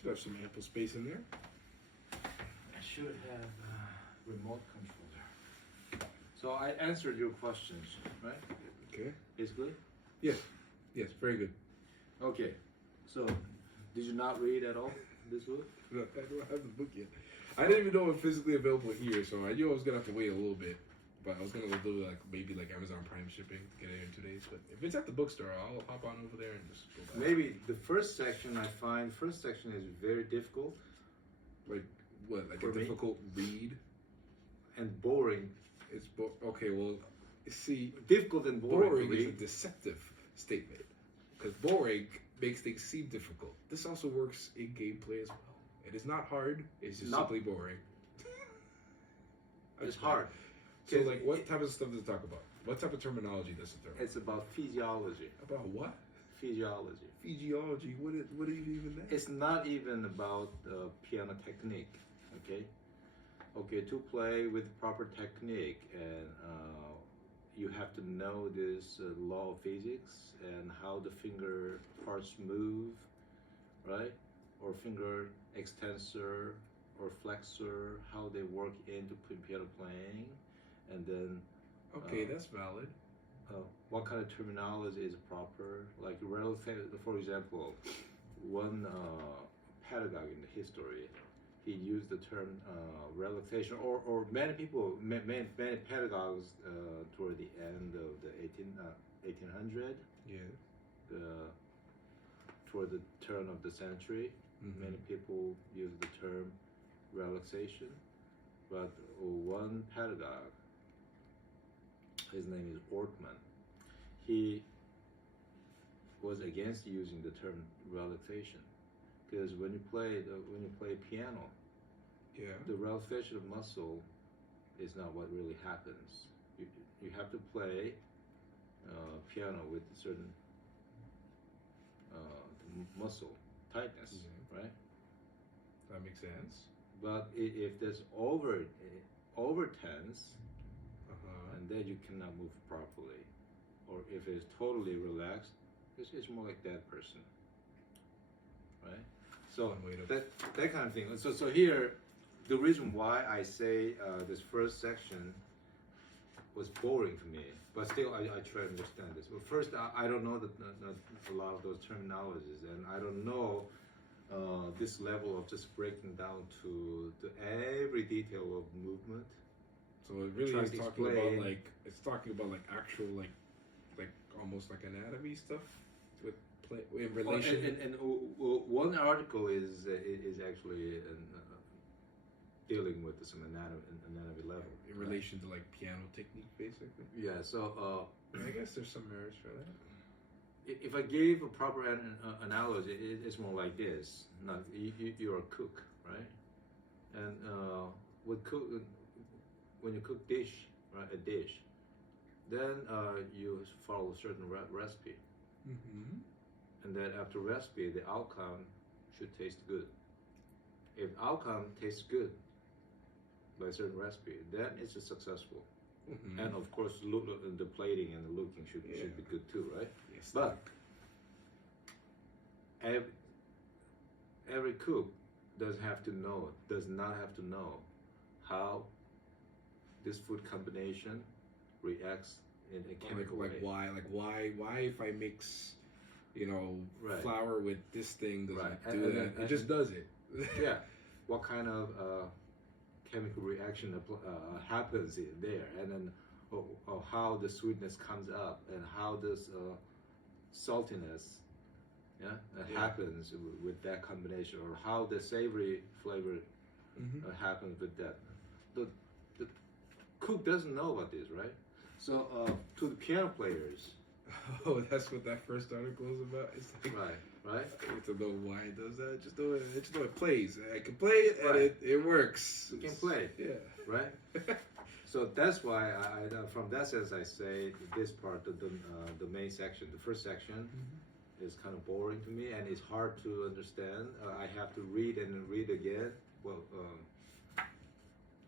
Should have some ample space in there. I should have remote controller. So I answered your questions, right? Okay. It's good? Yes. Yes. Very good. Okay. So, did you not read at all this book? No, I don't have the book yet. I didn't even know it was physically available here, so I knew I was gonna have to wait a little bit. But I was gonna do like maybe like Amazon Prime shipping to get it in 2 days. But if it's at the bookstore, I'll hop on over there and just go back. Maybe the first section is very difficult Like what? Like For a me? difficult read? and boring. It's okay. Well, see, Difficult and boring, boring to is a read. deceptive statement because boring makes things seem difficult. This also works in gameplay as well. It is not hard. It's just Not- simply boring. It's hard. So, like, what type of stuff does it talk about? What type of terminology does it talk about? It's about physiology. About what? Physiology. Physiology. What is even that? It's not even about piano technique, okay? Okay, to play with proper technique, and you have to know this law of physics and how the finger parts move, right? Or finger extensor or flexor, how they work into piano playing, and then Okay, that's valid. what kind of terminology is proper. Like for example, one pedagogue in the history, he used the term relaxation, or many people, many pedagogues toward the end of the 1800, Yeah. toward the turn of the century, Mhm. many people use the term relaxation, but one pedagogue, his name is Ortman, he was against using the term relaxation, because when you play piano, Yeah. the relaxation of muscle is not what really happens. You have to play piano with a certain muscle tightness, Mhm. right? That makes sense. But if there's over tense, Uh-huh. and then you cannot move properly, or if it's totally relaxed, it's more like that person, right? So One way to- that kind of thing. So here, the reason why I say this first section was boring to me, but still I try to understand this. But first, I don't know a lot of those terminologies, and I don't know this level of just breaking down to every detail of movement. So it really Trying is to talking explain. about like actual like almost like anatomy stuff with play in relation. And one article is actually dealing with some anatomy level. In relation to like piano technique, basically. Yeah. So I guess there's some merits for that. if I gave a proper analogy, it's more like this. Not you're a cook, right? And when you cook dish, right, a dish, then you follow a certain recipe, Mm-hmm. and then after recipe, the outcome should taste good. If outcome tastes good by a certain recipe, then it's a successful. Mm-hmm. And of course, the plating and the looking should be good too, right? Yes. But every cook does not have to know how this food combination reacts in a chemical way. Why if I mix, Right. flour with this thing doesn't Right. do And that. then- It just does it. Yeah, what kind of chemical reaction happens in there, and then how the sweetness comes up, and how this saltiness happens with that combination, or how the savory flavor Mm-hmm. happens with that. The cook doesn't know about this, right? So to the piano players, Oh, that's what that first article is about. It's like right? I need to know why it does that. Just know it plays. I can play it and Right. it works. You can play. Yeah. Right? So that's why I from that sense I say this part, the main section, the first section, is kind of boring to me, and it's hard to understand. I have to read and read again. Well,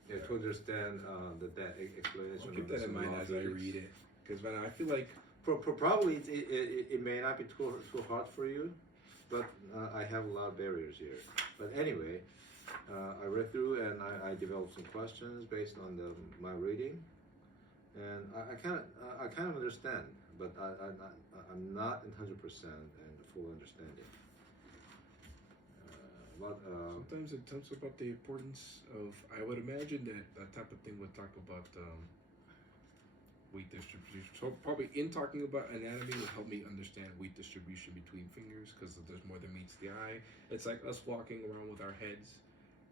to understand that explanation. I'll keep of that the in mind law of as I physics. read it. Because I feel like Probably it may not be too hard for you, but I have a lot of barriers here. But anyway, I read through and I developed some questions based on my reading, and I kind of understand, but I'm not in 100% in the full understanding. Sometimes it talks about the importance of. I would imagine that type of thing would talk about weight distribution. So probably in talking about anatomy would help me understand weight distribution between fingers because there's more than meets the eye. It's like us walking around with our heads,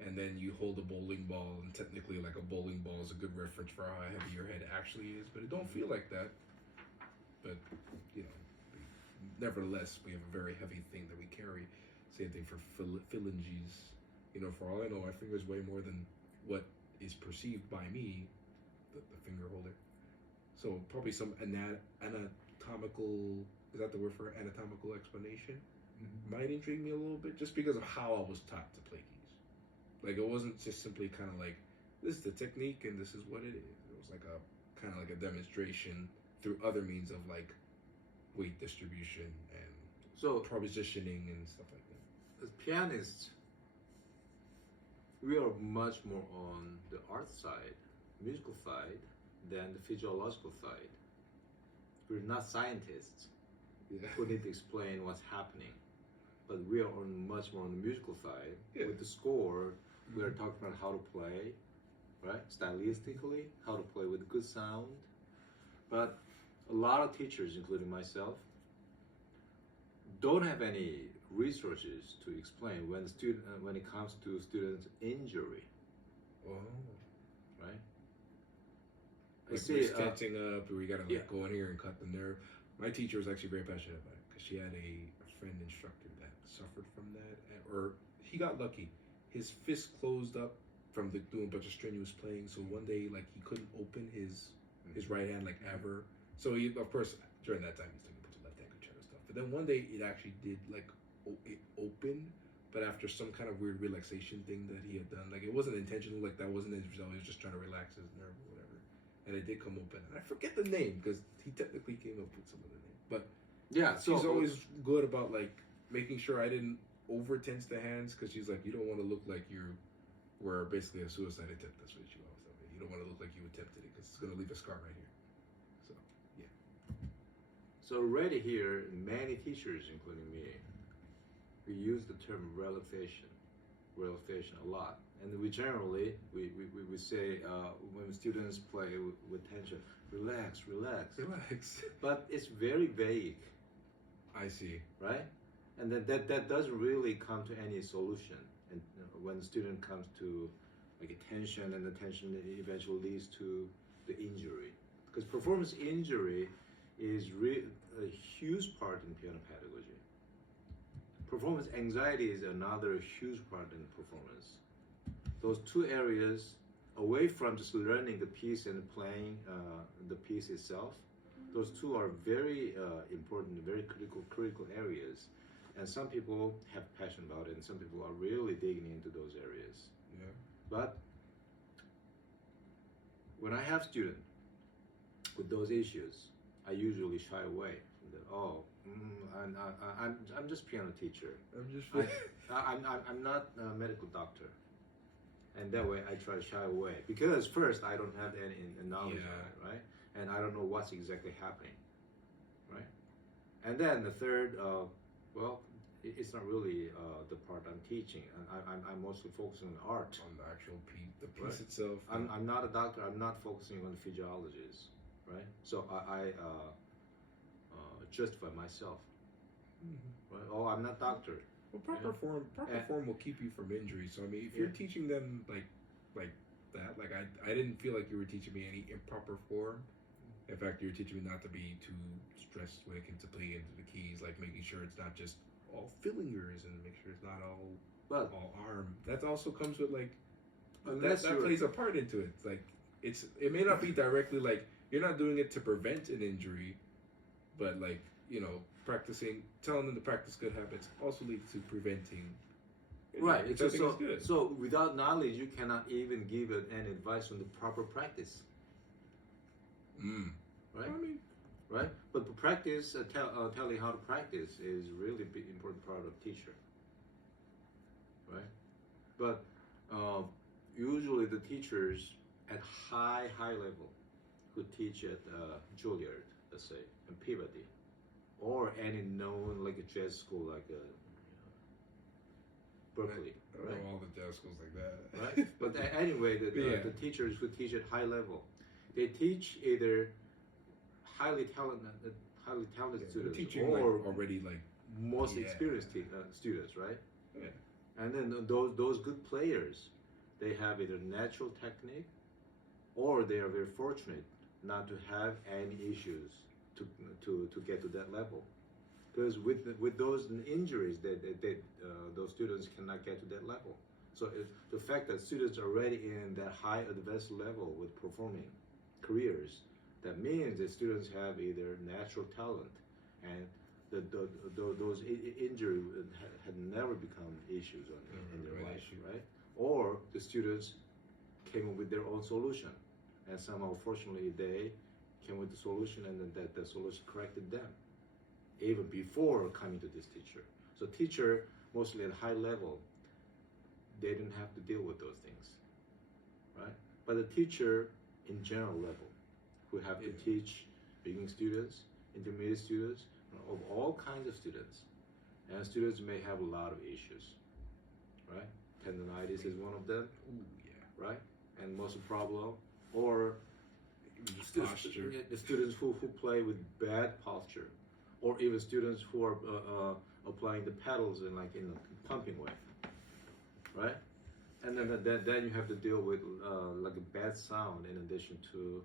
and then you hold a bowling ball, and technically, like a bowling ball is a good reference for how heavy your head actually is, but it don't feel like that. But you know, nevertheless, we have a very heavy thing that we carry. Same thing for phalanges. You know, for all I know, my finger's way more than what is perceived by me, the finger holder. So probably some anatomical, is that the word for anatomical explanation? Might intrigue me a little bit just because of how I was taught to play keys. Like it wasn't just simply kind of like, this is the technique and this is what it is. It was like a kind of like a demonstration through other means of like weight distribution and So positioning and stuff like that. as pianists, we are much more on the art side, musical side, than the physiological side. We're not scientists Yeah. who need to explain what's happening, but we are on much more on the musical side. Yeah. With the score, we are talking about how to play, right? Stylistically, how to play with good sound. But a lot of teachers, including myself, don't have any resources to explain when it comes to students' injury, Oh. right? Like we're tensing up, or we gotta like go in here and cut the nerve. My teacher was actually very passionate about it because she had a friend instructor that suffered from that, or he got lucky. His fist closed up from doing a bunch of strenuous playing. So one day, like he couldn't open his right hand like ever. So he, of course, during that time, he's taking a bunch of left hand concerto stuff. But then one day, it actually did like it opened, but after some kind of weird relaxation thing that he had done, like it wasn't intentional. Like that wasn't his result. He was just trying to relax his nerve or whatever. And it did come open. And I forget the name because he technically came up with some of the name. But yeah, so she's always good about like making sure I didn't over tense the hands because she's like, you don't want to look like you were basically a suicide attempt. That's what she always told me. You don't want to look like you attempted it because it's going to leave a scar right here. So, yeah. So already here, many teachers, including me, we use the term relaxation a lot. And we generally, we say when students play with tension, relax. Relax. But it's very vague. I see. Right? And that doesn't really come to any solution. And when the student comes to like a tension, and the tension eventually leads to the injury. Because performance injury is a huge part in piano pedagogy. Performance anxiety is another huge part in performance. Those two areas, away from just learning the piece and playing the piece itself, those two are very important, very critical areas. And some people have passion about it, and some people are really digging into those areas. Yeah. But when I have students with those issues, I usually shy away from that. Oh, I'm just piano teacher. I'm not a medical doctor, and that way I try to shy away because first I don't have any knowledge on it, right? And I don't know what's exactly happening, right? And then the third, well, it's not really the part I'm teaching. I'm mostly focusing on art, on the actual piece, the piece right. itself. I'm not a doctor. I'm not focusing on physiologists, right? So I justify myself. Right? Oh, I'm not doctor. Well, proper form will keep you from injury. So I mean, if you're teaching them like that, like I didn't feel like you were teaching me any improper form. In fact, you're teaching me not to be too stressed when it comes to playing into the keys, like making sure it's not just all fingers and make sure it's not all arm. That also comes with like that plays a part into it. It's like it may not be directly like you're not doing it to prevent an injury, but like telling them to practice good habits also leads to preventing. Right. Good. So without knowledge, you cannot even give any advice on the proper practice. Right. Well, I mean, right? But to practice, telling how to practice is really big, important part of teacher, right? But usually the teachers at high level who teach at Juilliard, let's say, and Peabody, or any known like a jazz school like Berkeley, I don't right? know all the jazz schools like that. Right? But anyway, Yeah. the teachers who teach at high level, they teach either highly talented They're students teaching or like already like most Yeah. experienced students, right? Yeah. And then those good players, they have either natural technique, or they are very fortunate not to have any issues to get to that level. Because with those injuries, those students cannot get to that level. So the fact that students are already in that high advanced level with performing careers, that means that students have either natural talent and those injuries had never become issues in their life, right? Or the students came up with their own solution, and somehow, fortunately, they came with the solution, and then that the solution corrected them, even before coming to this teacher. So teacher, mostly at high level, they didn't have to deal with those things, right? But the teacher in general level, who have to teach beginning students, intermediate students, of all kinds of students. And students may have a lot of issues, right? Tendonitis is one of them, Ooh, yeah. right? And muscle problem, or Posture. the students who play with bad posture, or even students who are applying the pedals in a pumping way, right? And then you have to deal with like a bad sound in addition to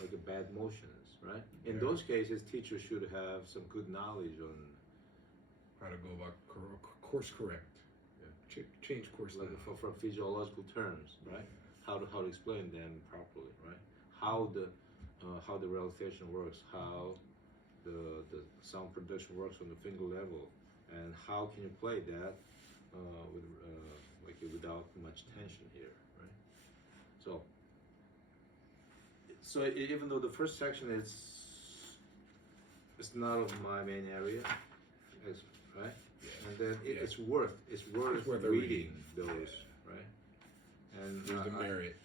like a bad motions, right? In Yeah. those cases, teachers should have some good knowledge on How to go about course correct. Yeah. Change course. like now. for physiological terms, right? How to explain them properly, right? How the relaxation works, how the sound production works on the finger level, and how can you play that with without much tension here, right? So even though the first section is not of my main area, right? Yeah. And then Yeah. it's worth a reading reading. those, right? And There's the merit.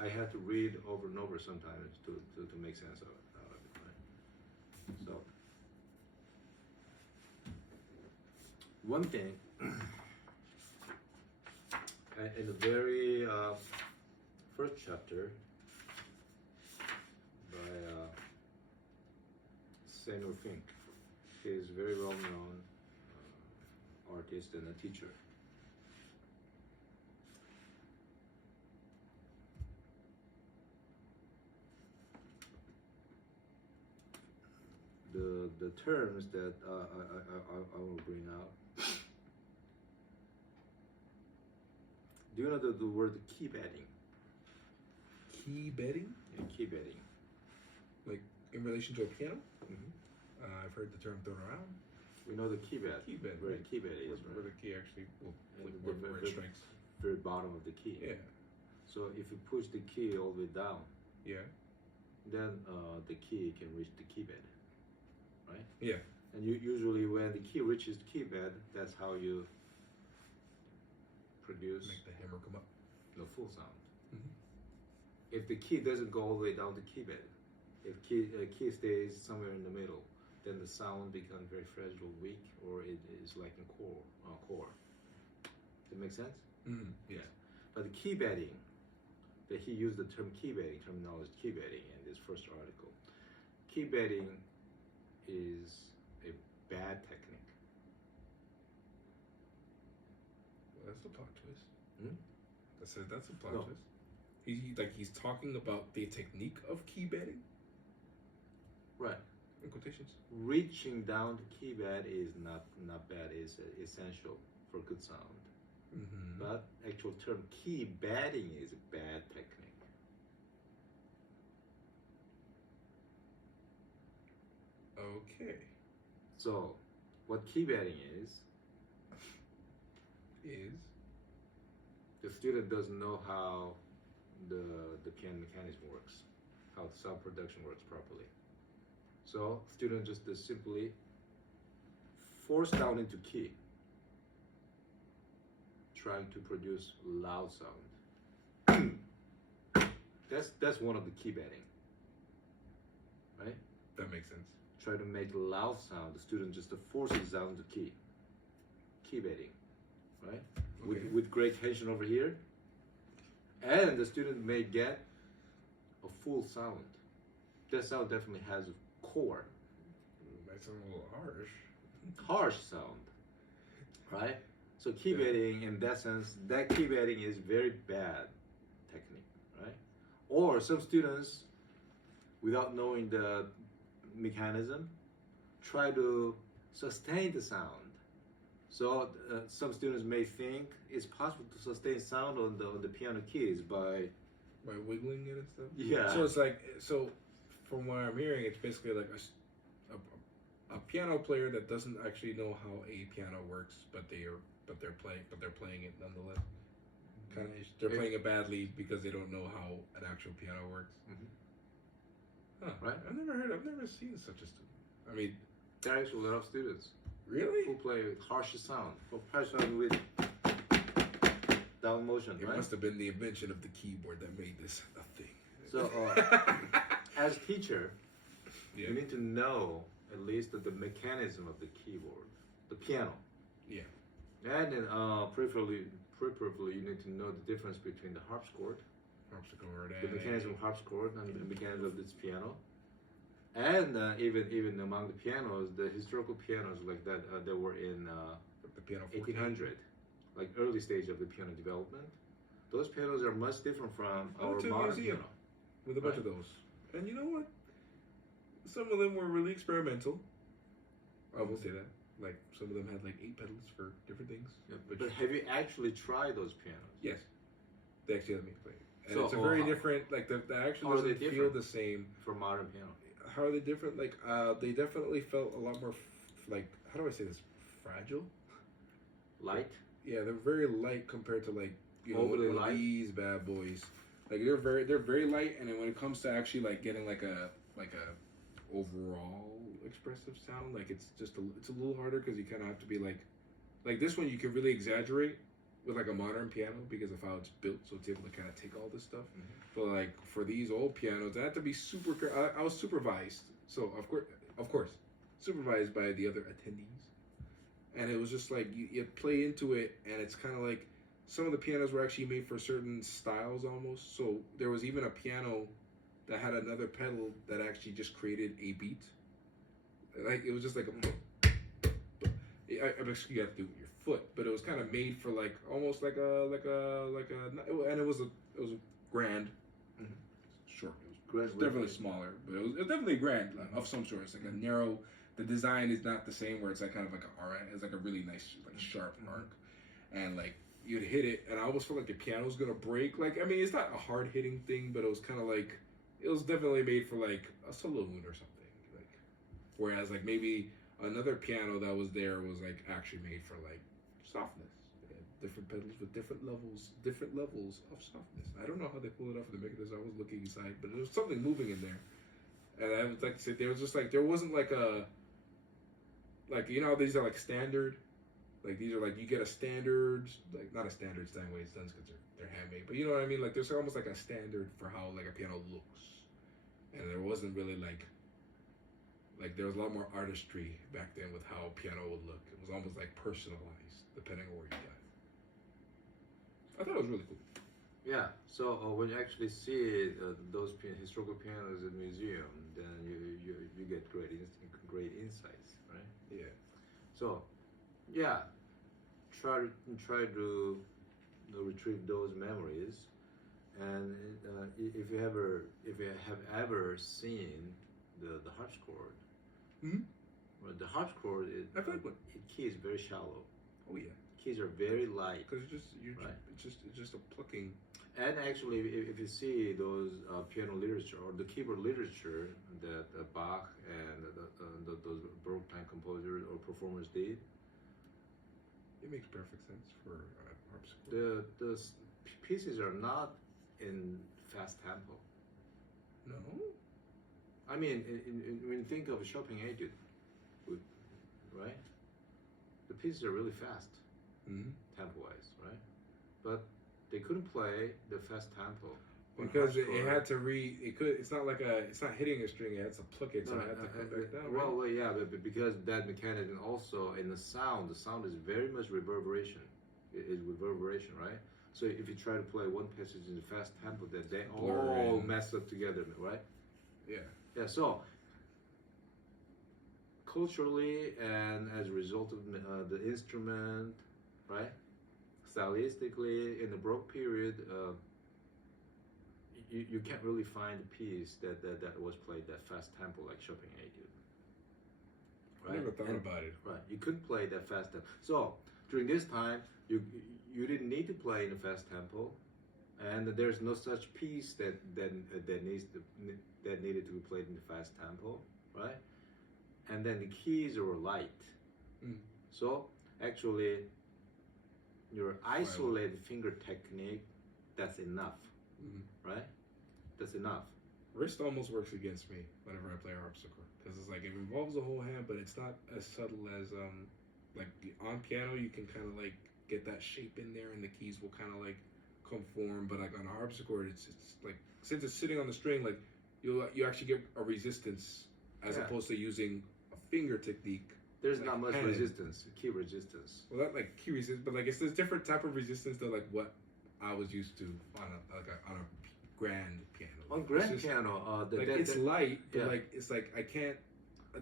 I had to read over and over sometimes to make sense of it, right? So one thing in the very first chapter by Samuel Fink, he is a very well known artist and a teacher. The terms that I will bring out. Do you know the word key betting? Key betting? Yeah, key betting. Like in relation to a piano? Mm-hmm. I've heard the term thrown around. We know the key bet. Key bet, Where right. the key bet is, Where right? the key actually will And where it strikes. very bottom of the key. Yeah. So if you push the key all the way down, Yeah. then the key can reach the key bed, right? Yeah. And usually when the key reaches the key bed, that's how you produce Make the hammer come up. the full sound. Mhm. If the key doesn't go all the way down the key bed, if key stays somewhere in the middle, then the sound becomes very fragile, weak, or it is like a core. Does that make sense? Mm-hmm. Yeah. But the key betting, that he used the term key betting, terminology key betting in this first article. Key betting is a bad technique. Well, that's a plot twist. Hmm? That's a plot No. twist. He's talking about the technique of key betting. Right. In quotations. Reaching down the key bed is not bad. It's essential for good sound. Mm-hmm. But actual term key betting is a bad technique. Okay. So, what key betting is the student doesn't know how the piano mechanism works, how the sound production works properly, So student just simply force down into key, trying to produce loud sound. That's one of the key betting, right? That makes sense. Try to make loud sound. The student just forces down the key. Key betting, right? Okay. With great tension over here, and the student may get a full sound. That sound definitely has a core, That sounds a little harsh. harsh sound, right? So key Yeah. betting, in that sense, that key betting is very bad technique, right? Or some students, without knowing the mechanism, try to sustain the sound. So some students may think it's possible to sustain sound on the piano keys by By wiggling it and stuff. yeah. So it's like, so from what I'm hearing, it's basically like a piano player that doesn't actually know how a piano works, but they're playing it nonetheless. Kind of, they're playing it badly because they don't know how an actual piano works. Mhm. Huh. Right. I've never seen such a student. I mean, There are actually a lot of students really? who play harsh sound, harsh sound with down motion, It right? must have been the invention of the keyboard that made this a thing. So, as teacher, yeah. you need to know at least the mechanism of the keyboard, the piano. Yeah. And then preferably you need to know the difference between the harpsichord, Harpsichord the and mechanism of harpsichord, and the mechanism of this piano. And even among the pianos, the historical pianos like that that were in the piano 1800, like early stage of the piano development, those pianos are much different from I our went to a modern museum piano. with a bunch Right. of those. And you know what? Some of them were really experimental. I will say that. Like some of them had like 8 pedals for different things. Yeah, Which, but have you actually tried those pianos? yes, they actually let me play it. And So, it's a very how- different. Like the actually how are they doesn't feel different? the same. For modern piano. How are they different? Like they definitely felt a lot more like, how do I say this? Fragile. Light? Yeah, they're very light compared to like Overly one of light? these bad boys. Like they're very light, and then when it comes to actually like getting like a overall expressive sound, like it's a little harder because you kind of have to be like this one you can really exaggerate with like a modern piano because of how it's built, so it's able to kind of take all this stuff. Mhm. But like for these old pianos, I had to be super. I was supervised, so of course, supervised by the other attendees, and it was just like you play into it, and it's kind of like some of the pianos were actually made for certain styles almost. So there was even a piano that had another pedal that actually just created a beat. Like it was just like a. I basically you have to do it with your foot, but it was kind of made for like almost like a, and it was a grand, Mhm. short. It Grand was definitely width. smaller, but it was definitely grand of some sort. It's like a narrow. The design is not the same where it's like kind of like an arc. It's like a really nice like sharp Mhm. arc, and like you'd hit it, and I almost felt like the piano was gonna break. Like I mean, it's not a hard hitting thing, but it was kind of like it was definitely made for like a saloon or something. Like whereas like maybe another piano that was there was like actually made for like softness. It had different pedals with different levels of softness. I don't know how they pull it off of the mechanism. I was looking inside, but there was something moving in there, and I would like to say there was just like there wasn't like a like you know how these are like standard. Like these are like you get a standard, like not a standard Steinway Duns because they're handmade, but you know what I mean. Like there's almost like a standard for how like a piano looks, and there wasn't really like there was a lot more artistry back then with how a piano would look. It was almost like personalized depending on where you got it. I thought it was really cool. Yeah, so when you actually see those historical pianos in museum, then you get great insights, right? Yeah. So, yeah, try to retrieve those memories, and if you have ever seen the harpsichord, Mhm. well, the harpsichord I played one. key is very shallow. Oh yeah. Keys are very light. Because Right. it's just a plucking. And actually, if you see those piano literature or the keyboard literature that Bach and those Baroque time composers or performers did, It makes perfect sense for harpsichord. the pieces are not in fast tempo. No. I mean, when you think of a Chopin etude, right? The pieces are really fast, tempo-wise, right? But they couldn't play the fast tempo on Because it harpsichord. had to it's not like it's not hitting a string, it had to pluck it, so it had to come back down, right? Well, yeah, but because that mechanism also in the sound is very much reverberation. It is reverberation, right? So if you try to play one passage in the fast tempo, then they all in. mess up together, right? Yeah. Yeah, so culturally and as a result of the instrument, right? Stylistically, in the Baroque period, you can't really find a piece that was played that fast tempo like Chopin etude. Right? I never thought about it. Right, you couldn't play that fast tempo. So during this time, you didn't need to play in a fast tempo, and there's no such piece that needed to be played in the fast tempo, right? And then the keys were light, so actually your isolated finger technique, that's enough, right? That's enough. Wrist almost works against me whenever I play harpsichord because it's like it involves the whole hand, but it's not as subtle as like on piano you can kind of like get that shape in there and the keys will kind of like conform, but like on a harpsichord it's like since it's sitting on the string, like you actually get a resistance as opposed to using a finger technique. There's like not much resistance, key resistance. Well, that like key resistance, but like it's this different type of resistance than like what I was used to on a grand piano. On grand piano, it's light, but like it's like I can't.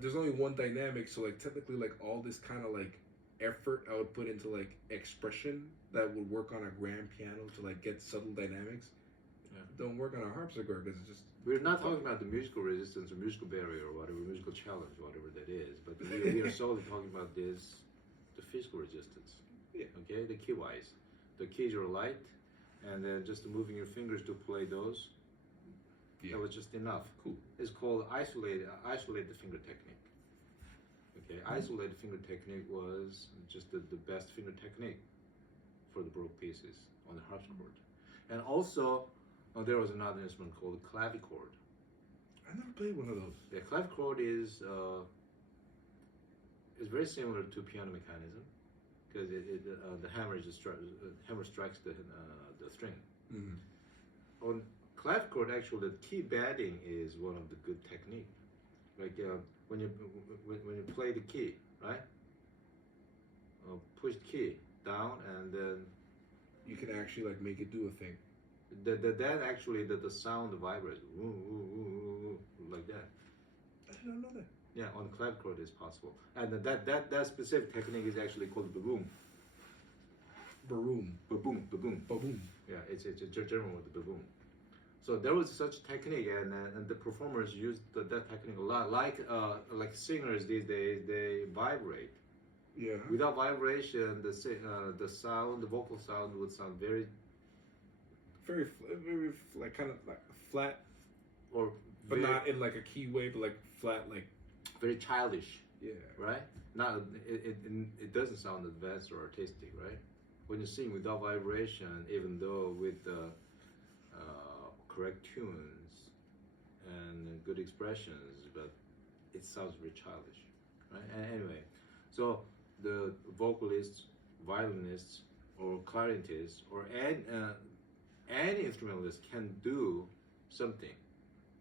There's only one dynamic, so like technically, like all this kind of like effort I would put into like expression that would work on a grand piano to like get subtle dynamics. Don't work on a harpsichord because it's just. We're not talking about the musical resistance or musical barrier or whatever, musical challenge, whatever that is, but we are solely talking about the physical resistance. Yeah. Okay, the key wise, the keys are light, and then just moving your fingers to play those. Yeah. That was just enough. Cool. It's called isolated finger technique. Okay, isolated finger technique was just the best finger technique for the Baroque pieces on the harpsichord, and also. There was another instrument called the clavichord. I never played one of those. Yeah, clavichord is very similar to piano mechanism because the hammer strikes the string. On clavichord, actually, the key batting is one of the good technique. Like when you play the key, right? Push the key down and then you can actually like make it do a thing. That actually the sound vibrates like that. I didn't know that. Yeah, on the clavichord is possible, and that specific technique is actually called baboon. Baboon. Yeah, it's a German word, baboon. So there was such technique, and the performers used that technique a lot. Like singers these days, they vibrate. Yeah. Without vibration, the sound, the vocal sound would sound very like kind of like flat, or but not in like a key way, but like flat, like very childish. Yeah. Right. Not it doesn't sound advanced or artistic, right? When you sing without vibration, even though with the correct tunes and good expressions, but it sounds very childish, right? And anyway, so the vocalists, violinists, or clarinetists, or any instrumentalist can do something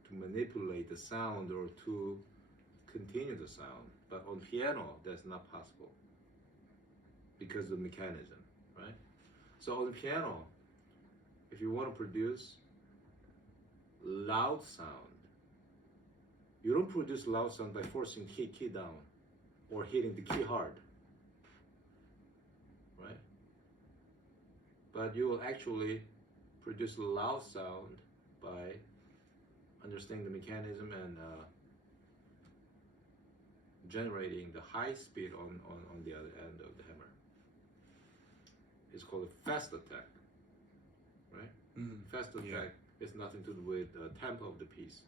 to manipulate the sound or to continue the sound, but on piano that's not possible because of the mechanism, right? So on the piano, if you want to produce loud sound, you don't produce loud sound by forcing key down or hitting the key hard, right? But you will actually produce loud sound by understanding the mechanism and generating the high speed on the other end of the hammer. It's called a fast attack, right? Fast attack is nothing to do with the tempo of the piece.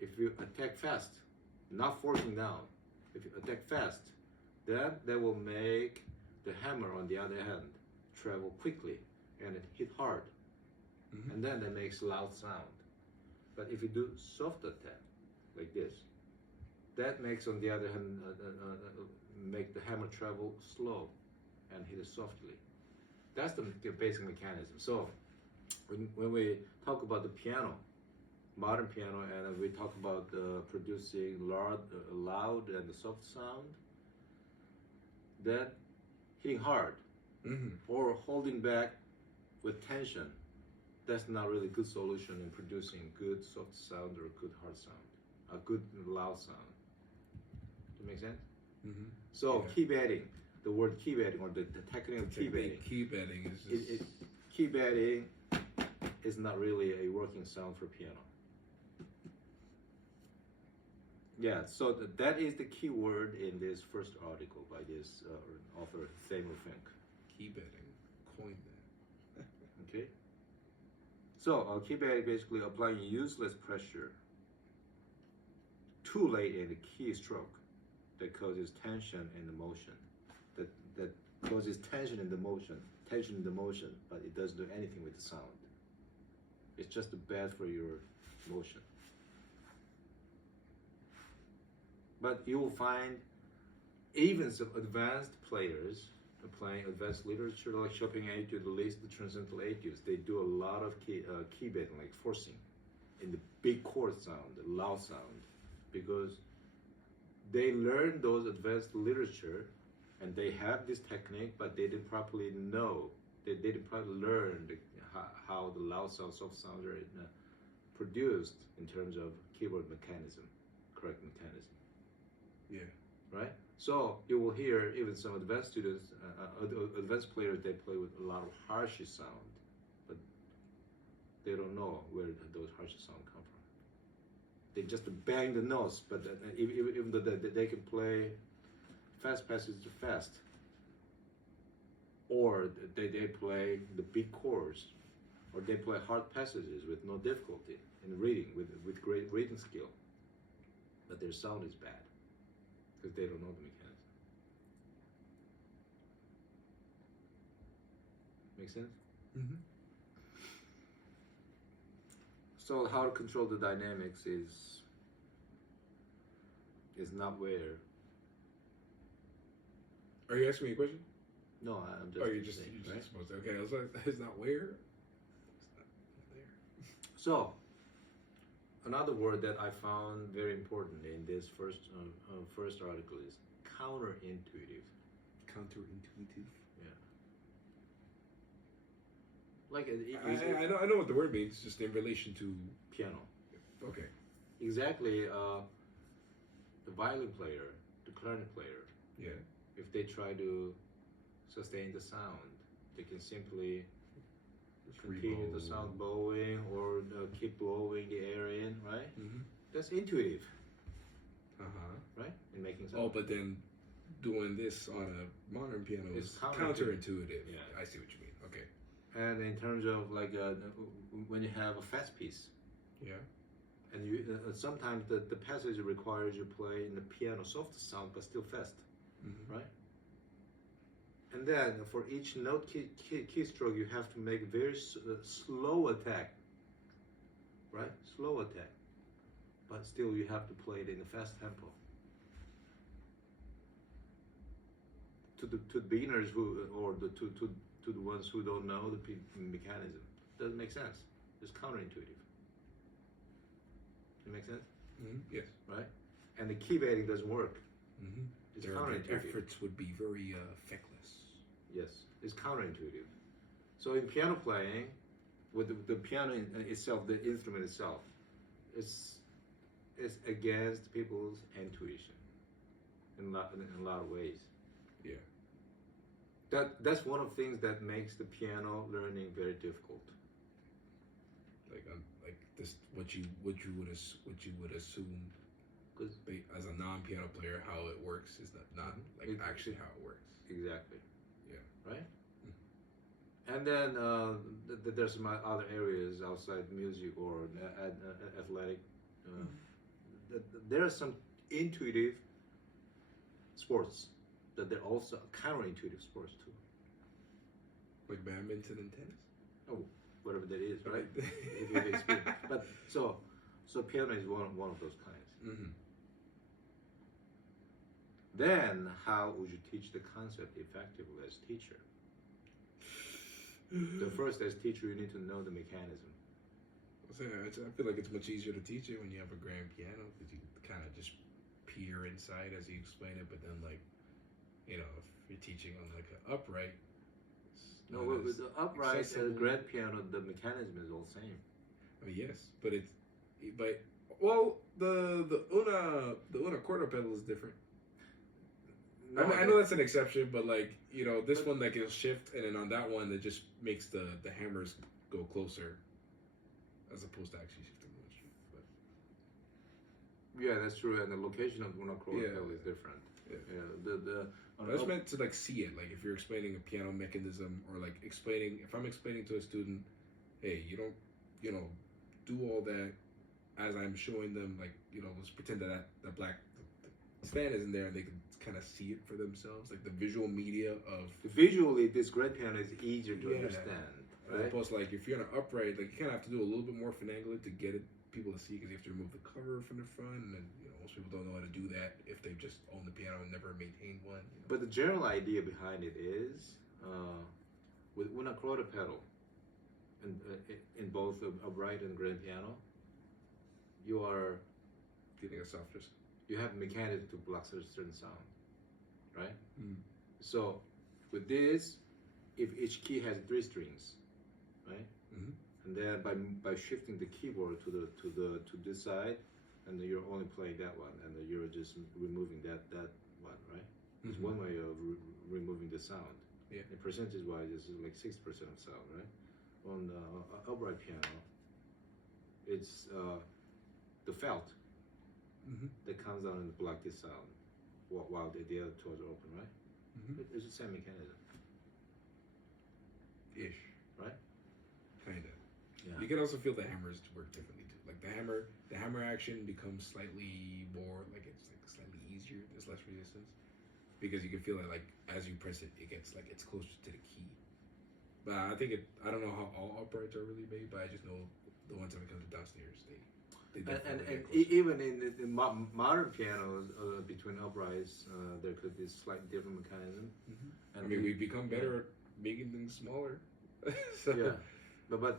If you attack fast, not forcing down, if you attack fast, then that will make the hammer on the other hand travel quickly and it hit hard. And then that makes loud sound. But if you do soft attack, like this. That makes, on the other hand, make the hammer travel slow and hit it softly. That's the basic mechanism. So when we talk about the piano, modern piano, and we talk about producing loud and soft sound, then hitting hard or holding back with tension, that's not really a good solution in producing good soft sound or good hard sound, a good loud sound. Does that make sense? So Yeah. key bedding, the word key bedding or the technique of key bedding. Key bedding is just... Key bedding is not really a working sound for piano. Yeah, so that is the key word in this first article by this author, Samuel Fink. Key bedding. Coined that. Okay. So key bedding basically applying useless pressure too late in the key stroke that causes tension in the motion. That causes tension in the motion, but it doesn't do anything with the sound. It's just bad for your motion. But you will find even some advanced players playing advanced literature like Chopin Etude, the Liszt, the Transcendental Etudes. They do a lot of key bedding, like forcing in the big chord sound, the loud sound, because they learned those advanced literature and they have this technique, but they didn't properly know, they didn't properly learn how the loud sound, soft sounds are produced in terms of keyboard mechanism, correct mechanism. Yeah. Right? So you will hear even some advanced students, advanced players, they play with a lot of harsh sound, but they don't know where those harsh sound come from. They just bang the notes, but even though they can play fast passages fast, or they play the big chords, or they play hard passages with no difficulty in reading, with great reading skill, but their sound is bad because they don't know the mechanism. Make sense? So how to control the dynamics is not where. Are you asking me a question? No, I'm just. You're just right? supposed to. Okay, I was like, it's not where. It's not there. So, another word that I found very important in this first article is counterintuitive. Counterintuitive. Yeah. Like I know what the word means. Just in relation to piano. Okay. Exactly. The violin player, the clarinet player. Yeah. If they try to sustain the sound, they can simply continue the sound bowing or keep blowing the air in, right? That's intuitive. Right? In making sound. Oh, but then doing this on a modern piano is counterintuitive. Yeah. I see what you mean. Okay. And in terms of like when you have a fast piece. Yeah. And you sometimes the passage requires you play in the piano soft sound but still fast, right? And then for each note keystroke, you have to make a very slow attack, right? Slow attack, but still you have to play it in a fast tempo. To the beginners to the ones who don't know the mechanism, doesn't make sense. It's counterintuitive. It makes sense? Yes. Right? And the key bedding doesn't work. It's Their counterintuitive. efforts would be very feckless. Yes, it's counterintuitive. So in piano playing, with the piano itself, the instrument itself, it's against people's intuition in a lot of ways. Yeah. That's one of the things that makes the piano learning very difficult. Like this, what you would assume, as a non-piano player, how it works is not actually how it works. Exactly. Yeah. Right. And then there's some other areas outside music or athletic. There are some intuitive sports that they're also counterintuitive sports too. Like badminton and tennis. Oh, whatever that is, right? If you've experienced. But so, So piano is one of those kinds. Mm-hmm. Then how would you teach the concept effectively as teacher? The first, as teacher, you need to know the mechanism. I feel like it's much easier to teach it when you have a grand piano because you kind of just peer inside as you explain it. But then, like, you know, if you're teaching on like an upright, No, with the upright grand piano, the mechanism is all the same. I mean, yes, but well, the Una quarter pedal is different. No, I know that's an exception, but like, you know, this one, like, it'll shift, and then on that one, it just makes the hammers go closer, as opposed to actually shifting the string. But yeah, that's true, and the location of Una quarter pedal is different. Yeah. I was meant to like see it, like if you're explaining a piano mechanism, or like if I'm explaining to a student, hey, you don't, you know, do all that as I'm showing them, like, you know, let's pretend that the black stand is in there and they can kind of see it for themselves, like the visual media of visually this grand piano is easier to understand, right? As opposed to like if you're in an upright, like you kind of have to do a little bit more finagling to get people to see, because you have to remove the cover from the front, and then, you know, most people don't know how to do that if they've just owned the piano and never maintained one, you know? But the general idea behind it is with Una quarter pedal in both upright and grand piano, you are getting a softer. You have mechanism to block a certain sound, right? Mm. So with this, if each key has 3 strings, right? Mm-hmm. And then by shifting the keyboard to this side, and then you're only playing that one, and then you're just removing that one, right? Mm-hmm. It's one way of removing the sound. Yeah. And percentage-wise, this is like 6% of sound, right? On the upright piano, it's the felt. Mm-hmm. That comes out and block this sound while the other two are open, right? Mm-hmm. It's the same mechanism. Ish. Right? Kinda. Yeah. You can also feel the hammers work differently too. Like the hammer action becomes slightly more, like it's like slightly easier. There's less resistance because you can feel it, like as you press it, it gets like it's closer to the key. But I don't know how all uprights are really made, but I just know the ones that come downstairs, they and even in the modern pianos, between uprights, there could be a slightly different mechanism. Mm-hmm. I mean, we've become better at making things smaller. So. Yeah, but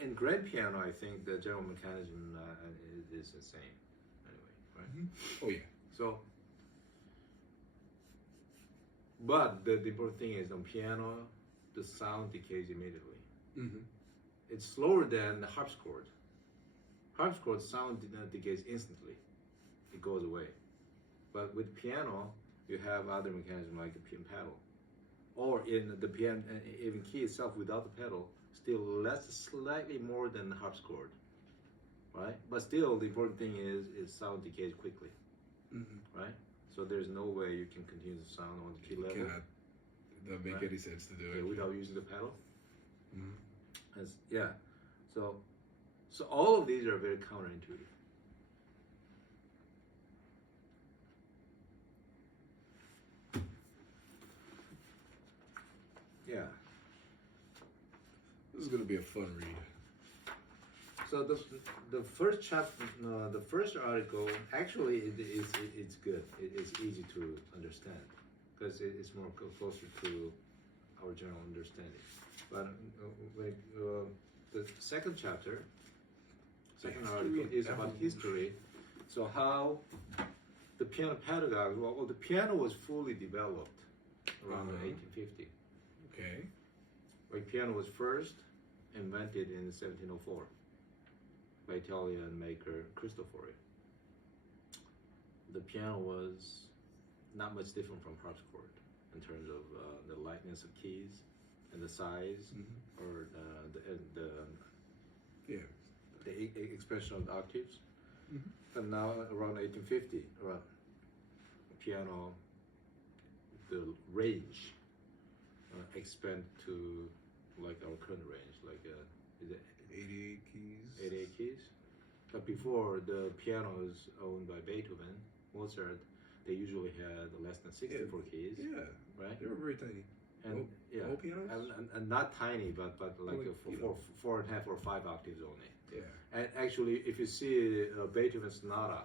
in grand piano, I think the general mechanism is the same. Anyway, right? Mm-hmm. Oh yeah. So, but the important thing is on piano, the sound decays immediately. Mm-hmm. It's slower than the harpsichord. Harpsichord sound decays instantly. It goes away. But with piano, you have other mechanism like the piano pedal. Or in the piano, even key itself without the pedal, still slightly more than the harpsichord. Right? But still, the important thing is sound decays quickly. Mm-hmm. Right? So there's no way you can continue the sound on the key level. That make any sense to do it. Without using the pedal. Mm-hmm. Yeah. So all of these are very counterintuitive. Yeah. This is gonna be a fun read. So the first chapter, the first article, actually it's good. It's easy to understand because it's more closer to our general understanding. But the second chapter, second article is about history. So how the piano pedagogue, well, the piano was fully developed around 1850. Okay. Like piano was first invented in 1704 by Italian maker Cristofori. The piano was not much different from harpsichord in terms of the lightness of keys and the size, or the expression of the octaves. Mm-hmm. And now around 1850, around piano, the range expand to like our current range, like is it 88 keys? 88 keys. But before, the pianos owned by Beethoven, Mozart, they usually had less than 64 keys. Yeah, right? They were very tiny. and yeah, Low pianos? and not tiny, but like Like, for you know. 4.5 or 5 octaves only. Yeah. And actually, if you see Beethoven sonata,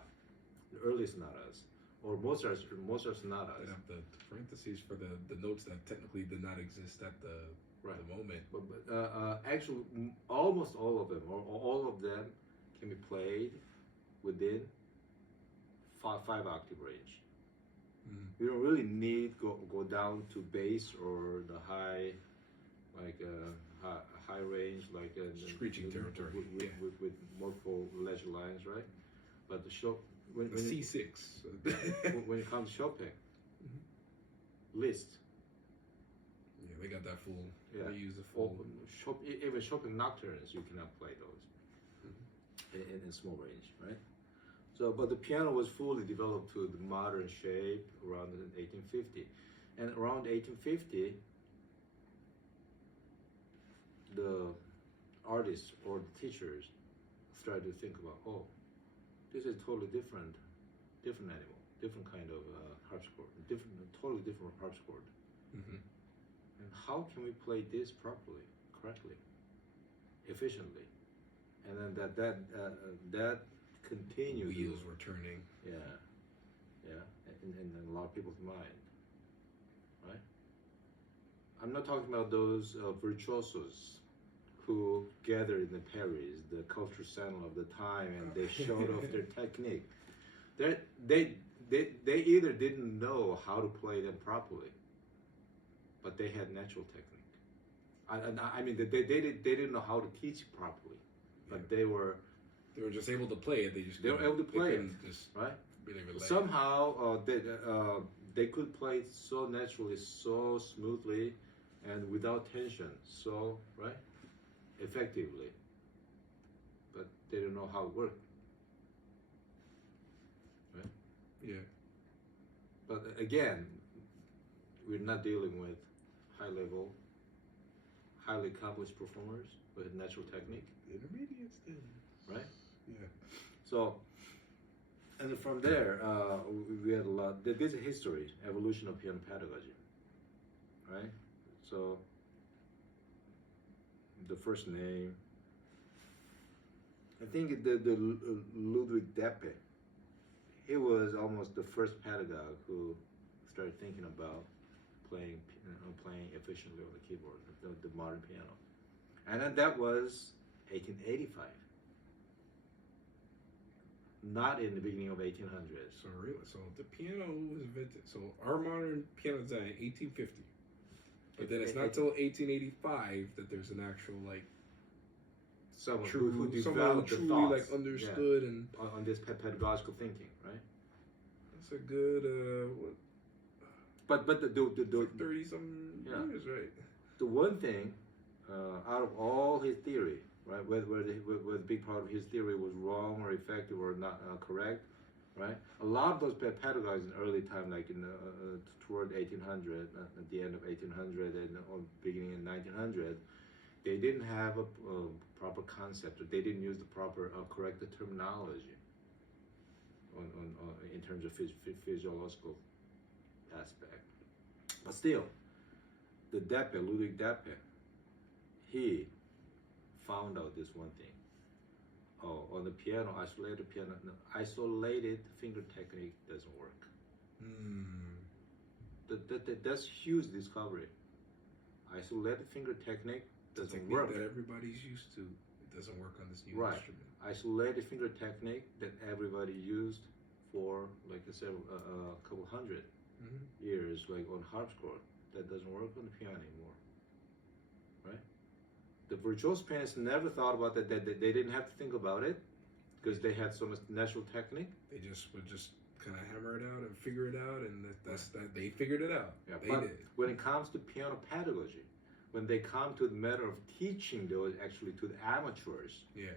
the early sonatas, or Mozart sonatas, They have the parentheses for the notes that technically did not exist at the right? the moment. But actually, almost all of them, or all of them, can be played within five octave range. Mm. You don't really need go down to bass or the high, like high range, like Screeching territory, with, yeah. with multiple leisure lines, right? But the show when The when it, C6. when it comes to Chopin, Mhm. Liszt, Yeah, they got that full. yeah, They use the or full. even Chopin nocturnes, you cannot play those Mhm. in small range, right? So, but the piano was fully developed to the modern shape around 1850, and around 1850, the artists or the teachers started to think about, oh, this is totally different animal, different kind of harpsichord, totally different harpsichord. Mhm. And how can we play this properly, correctly, efficiently? And then that continued. Wheels were turning. Yeah, yeah, in a lot of people's mind, right? I'm not talking about those virtuosos who gathered in Paris, the culture center of the time, and they showed off their technique. They're, they they either didn't know how to play them properly, but they had natural technique. I mean, they didn't know how to teach it properly, but Yeah. they were They were just able to play it. They were able to play it, couldn't just right? really relate. Somehow they could play it so naturally, so smoothly, and without tension, so right, effectively. But they don't know how it worked, right? Yeah. But again, we're not dealing with high level, highly accomplished performers with natural technique, Intermediate then. right? Yeah. So, and then from there, we had a lot. There's a history, evolution of piano pedagogy, right? So, the first name, I think the Ludwig Deppe. He was almost the first pedagogue who started thinking about playing efficiently on the keyboard, the modern piano, and then that was 1885, not in the beginning of 1800s. So the piano was invented. So our modern piano design 1850. But then it's not until 1885 that there's an actual like Someone true, who someone developed the truly thoughts, like understood and on this pedagogical thinking, right? that's a good what But the 30 some Yeah. years, right? the one thing out of all his theory, right, whether the big part of his theory was wrong or effective or not correct, right? A lot of those pedagogues in early time, like in toward 1800, at the end of 1800 and beginning in 1900, they didn't have a proper concept, or they didn't use the proper correct terminology on in terms of physiological aspect. But still, the Deppe, Ludwig Deppe, he found out this one thing. Oh, on the piano, isolated finger technique doesn't work. That's huge discovery. Isolated finger technique The doesn't technique work. that everybody's used to. It doesn't work on this new Right. instrument. Isolated finger technique that everybody used for, like I said, a couple hundred years, like on harpsichord, that doesn't work on the piano anymore, right? The virtuoso pianists never thought about that. They didn't have to think about it because they had so much natural technique. They just would just kind of hammer it out and figure it out, and that's that. They figured it out. Yeah, They but did. when it comes to piano pedagogy, when they come to the matter of teaching those actually to the amateurs, Yeah.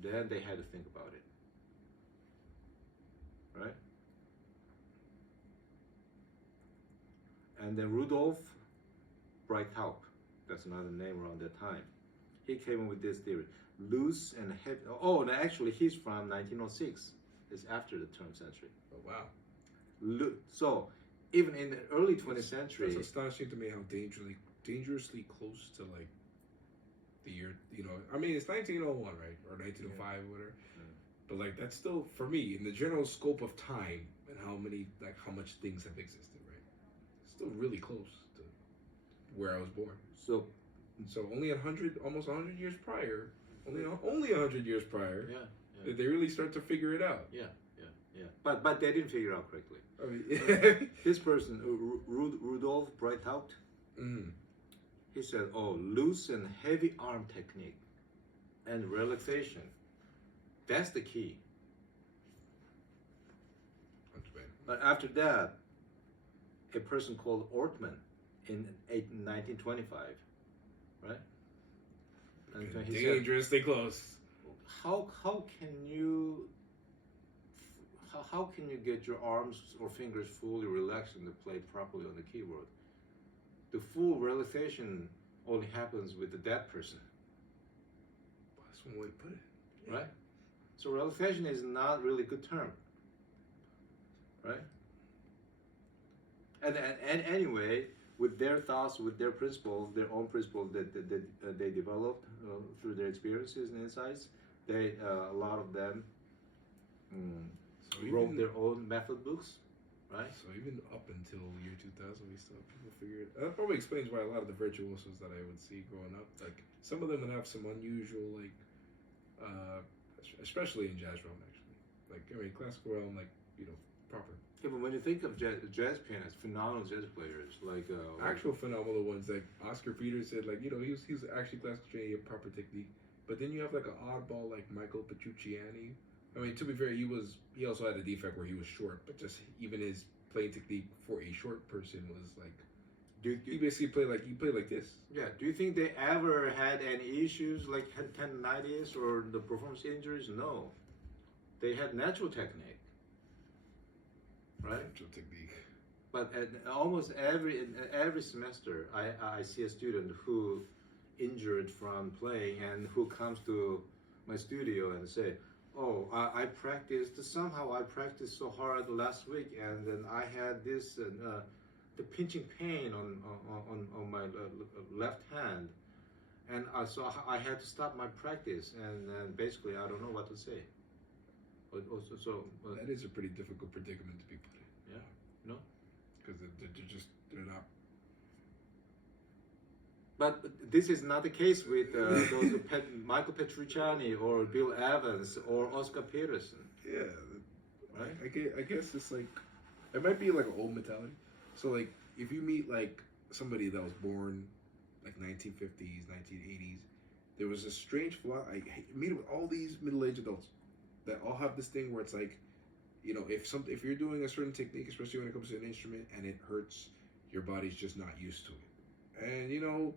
then they had to think about it, right? And then Rudolf Breithaupt, that's another name around that time, he came up with this theory: loose and heavy. Oh, and actually, he's from 1906. It's after the turn of the century. Oh wow. So even in the early 20th That's century. astonishing to me how dangerously close to like the year. You know, I mean, it's 1901, right, or 1905, or whatever. But like that's still for me in the general scope of time and how much things have existed, right? It's still really close to where I was born. So Only 100, almost 100 years prior, only 100 years prior, yeah. did they really start to figure it out. Yeah. But they didn't figure it out correctly. I mean, This person, Rudolf Breithaupt, he said, "Oh, loose and heavy arm technique and relaxation. That's the key." That's bad. But after that, a person called Ortman in 1925, right? And he said, Dangerously close. how can you get your arms or fingers fully relaxed and to play properly on the keyboard? The full relaxation only happens with the dead person, That's one way to put it. right? So relaxation is not really a good term, right? And anyway, with their thoughts, with their principles, their own principles that they developed through their experiences and insights, a lot of them wrote their own method books, right? So even up until year 2000, we still have people figure it. That probably explains why a lot of the virtuosos that I would see growing up, like some of them would have some unusual, like, especially in jazz realm, actually. Like I mean, classical realm, like proper. Yeah, but when you think of jazz pianists, phenomenal jazz players, like Actual phenomenal ones, like Oscar Peters said, like he was actually classical training, he had proper technique. But then you have like an oddball like Michael Petrucciani. I mean, to be fair, he also had a defect where he was short, but just even his playing technique for a short person was like he basically played like this. Yeah. Do you think they ever had any issues like tendinitis or the performance injuries? No. They had natural technique, right? Natural technique. But almost every semester, I see a student who injured from playing and who comes to my studio and say, "Oh, I practiced so hard last week, and then I had this the pinching pain on my left hand, and so I had to stop my practice, and basically I don't know what to say." That is a pretty difficult predicament to be put in. Yeah, no. Because they're not. But this is not the case with those Michael Petrucciani or Bill Evans or Oscar Peterson. Yeah, right. I guess it's like it might be like an old mentality. So like if you meet like somebody that was born like 1950s, 1980s, there was a strange flaw. I meet it with all these middle-aged adults that all have this thing where it's like, if you're doing a certain technique, especially when it comes to an instrument, and it hurts, your body's just not used to it. And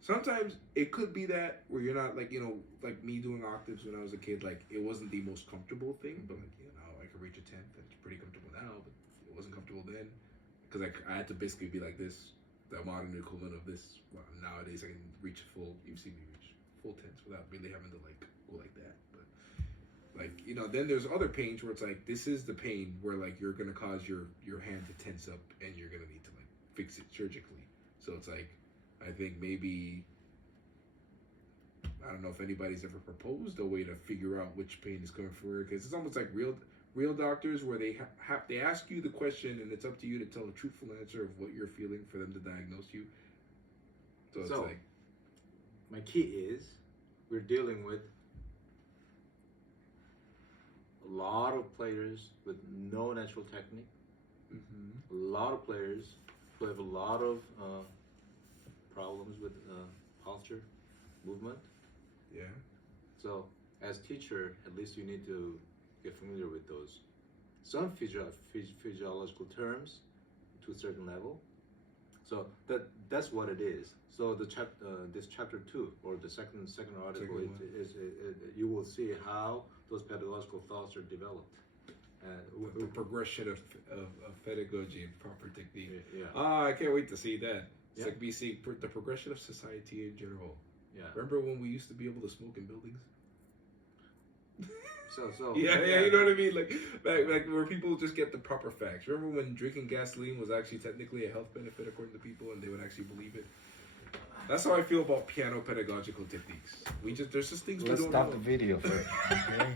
sometimes it could be that where you're not like like me doing octaves when I was a kid, like it wasn't the most comfortable thing, but like I could reach a 10th. That's pretty comfortable now, but it wasn't comfortable then because I had to basically be like this, the modern equivalent of this. Well, nowadays I can reach full. You've seen me reach full 10s without really having to like go like that, but. Like, then there's other pains where it's like, this is the pain where like you're gonna cause your hand to tense up and you're gonna need to like fix it surgically. So it's like, I think maybe, I don't know if anybody's ever proposed a way to figure out which pain is coming from where, because it's almost like real doctors where they they ask you the question and it's up to you to tell a truthful answer of what you're feeling for them to diagnose you. So it's like, my key is we're dealing with a lot of players with no natural technique. A lot of players who have a lot of problems with posture, movement. Yeah. So as teacher, at least you need to get familiar with those. Some physiological terms to a certain level. So that's what it is. So this chapter 2 or the second article is you will see how those pedagogical thoughts are developed. And the progression of pedagogy and proper technique. Yeah. I can't wait to see that. It's Yeah. like we see the progression of society in general. Yeah. Remember when we used to be able to smoke in buildings? So Yeah, you know what I mean? Like where people just get the proper facts. Remember when drinking gasoline was actually technically a health benefit according to people, and they would actually believe it? That's how I feel about piano pedagogical techniques. There's just things Let's we don't stop know. the video first. Okay.